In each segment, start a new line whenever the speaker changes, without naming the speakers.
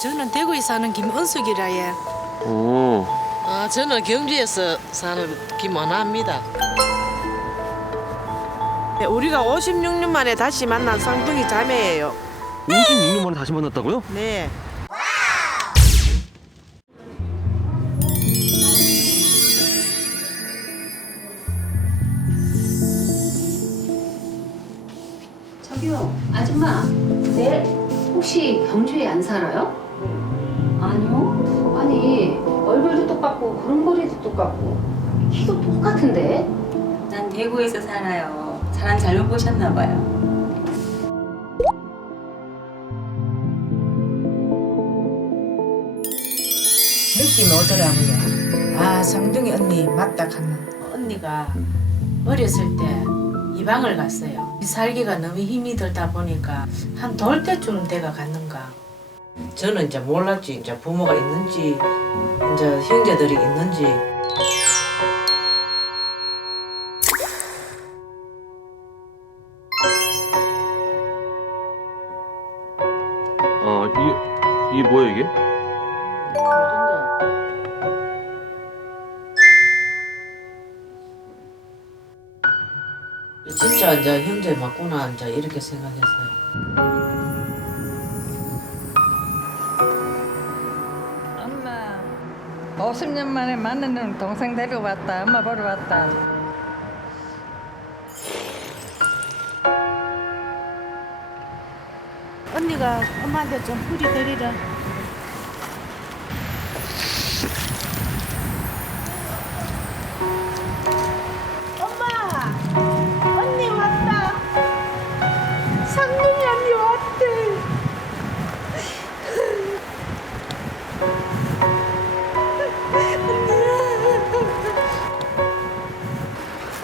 저는 대구에 사는 김은숙이라 예.
오.
아, 저는 경주에서 사는 김원아입니다.
네, 우리가 56년 만에 다시 만난 쌍둥이 자매예요.
56년 만에 다시 만났다고요?
네.
저기요, 아줌마. 네? 혹시 경주에 안 살아요? 아니요. 아니, 얼굴도 똑같고 걸음걸이도 똑같고 키도 똑같은데?
난 대구에서 살아요. 사람 잘못 보셨나 봐요.
느낌이 오더라고요. 아, 성둥이 언니 맞다 하는 언니가 어렸을 때 이방을 갔어요. 살기가 너무 힘이 들다 보니까 한 돌 때쯤 돼가 갔는가.
저는 이제 몰랐지. 이제 부모가 있는지, 이제 형제들이 있는지.
아, 이게, 이게 뭐야, 이게?
진짜 이제 형제 맞구나, 이제 이렇게 생각했어요.
엄마 50년 만에 만나는 동생 데려왔다 엄마 보러 왔다
언니가 엄마한테 좀 뿌리 드리라.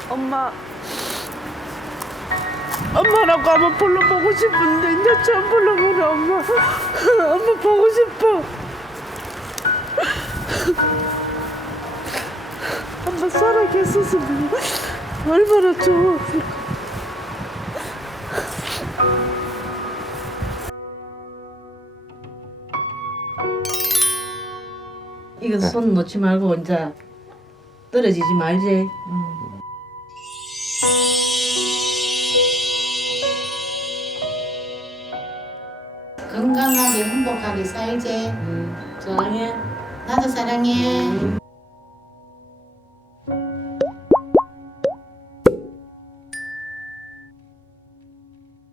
엄마.
엄마라고 한번 불러보고 싶은데 이제 처음 불러보는 엄마. 엄마 보고 싶어. 엄마 살아계셨으면 얼마나 좋았을까.
이거 손 놓지 말고 이제 떨어지지 말지. 응.
건강하게 행복하게 살지.
응. 사랑해.
나도 사랑해.